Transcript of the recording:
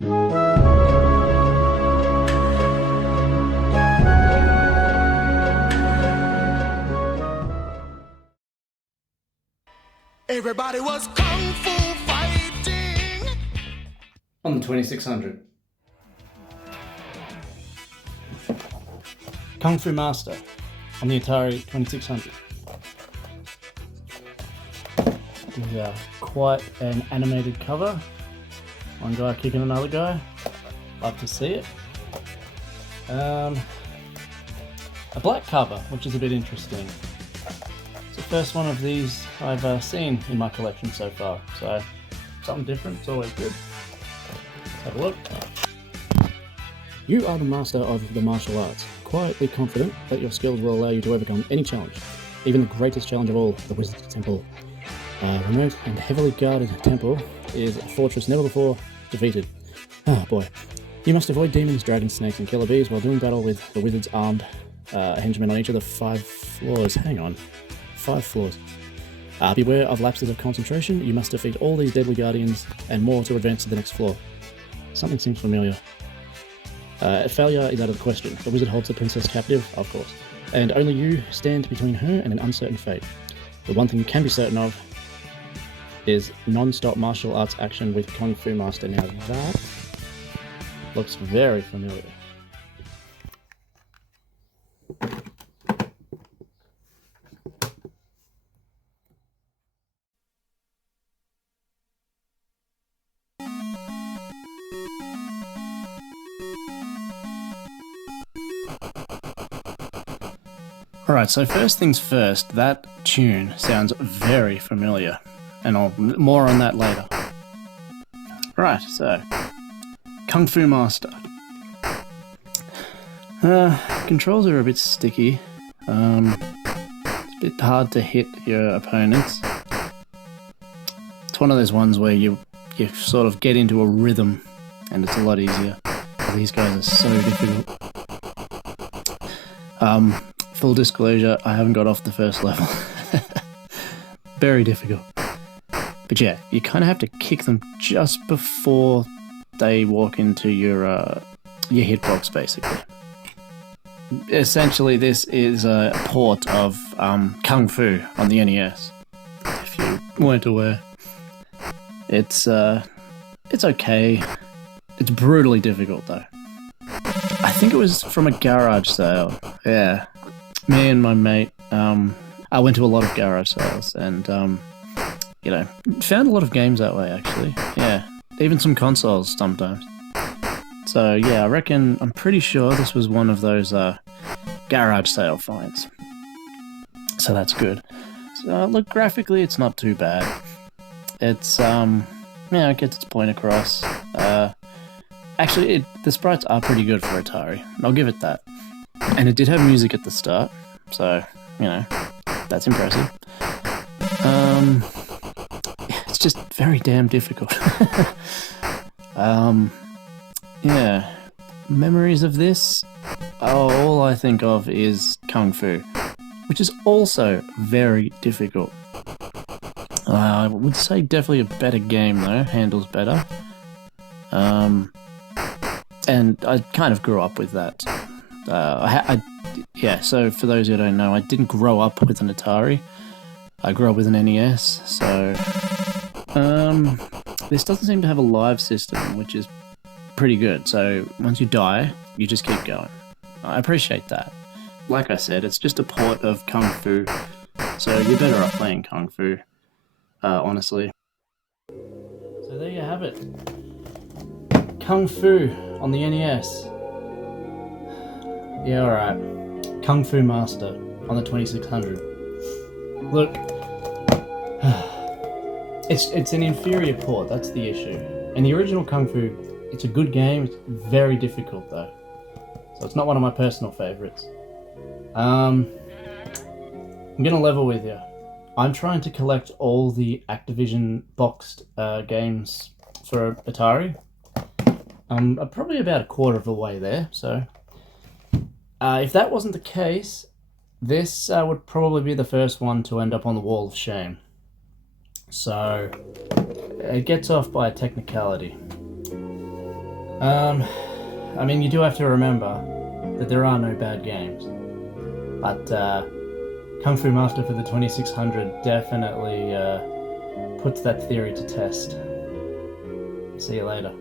Everybody was kung fu fighting on the 2600. Kung Fu Master on the Atari 2600. This is quite an animated cover. One guy kicking another guy. Love to see it. A black cover, which is a bit interesting. It's the first one of these I've seen in my collection so far, so something different, it's always good. Have a look. You are the master of the martial arts, quietly confident that your skills will allow you to overcome any challenge, even the greatest challenge of all, the Wizard's Temple. Remote and heavily guarded temple is a fortress never before defeated. Ah, boy. You must avoid demons, dragons, snakes, and killer bees while doing battle with the wizard's armed henchmen on each of the 5 floors. Hang on. 5 floors. Beware of lapses of concentration. You must defeat all these deadly guardians and more to advance to the next floor. Something seems familiar. Failure is out of the question. The wizard holds the princess captive, of course, and only you stand between her and an uncertain fate. The one thing you can be certain of is non-stop martial arts action with Kung Fu Master. Now that looks very familiar. Alright, so first things first, that tune sounds very familiar, and more on that later. Right, so, Kung Fu Master. Controls are a bit sticky. It's a bit hard to hit your opponents. It's one of those ones where you sort of get into a rhythm, and it's a lot easier. These guys are so difficult. Full disclosure, I haven't got off the first level. Very difficult. But yeah, you kind of have to kick them just before they walk into your hitbox, basically. Essentially, this is a port of Kung Fu on the NES, if you weren't aware. It's okay. It's brutally difficult, though. I think it was from a garage sale. Yeah. Me and my mate, I went to a lot of garage sales and, found a lot of games that way, actually. Yeah, even some consoles sometimes. So, yeah, I'm pretty sure this was one of those garage sale finds. So that's good. So, look, graphically, it's not too bad. It's, it gets its point across. Actually, the sprites are pretty good for Atari. I'll give it that. And it did have music at the start, so, that's impressive. It's just very damn difficult. Yeah. Memories of this? All I think of is Kung Fu, which is also very difficult. I would say definitely a better game, though. Handles better. And I kind of grew up with that. So for those who don't know, I didn't grow up with an Atari. I grew up with an NES, so this doesn't seem to have a live system, which is pretty good. So once you die, you just keep going. I appreciate that. Like I said, it's just a port of Kung Fu, so you're better off playing Kung Fu, honestly. So there you have it. Kung Fu on the NES. Yeah, alright. Kung Fu Master on the 2600. Look, it's an inferior port, that's the issue. And the original Kung Fu, it's a good game, it's very difficult though. So it's not one of my personal favourites. I'm gonna level with you. I'm trying to collect all the Activision boxed games for Atari. I'm probably about a quarter of the way there, so... if that wasn't the case, this would probably be the first one to end up on the Wall of Shame. So, it gets off by a technicality. I mean, you do have to remember that there are no bad games. But Kung Fu Master for the 2600 definitely puts that theory to test. See you later.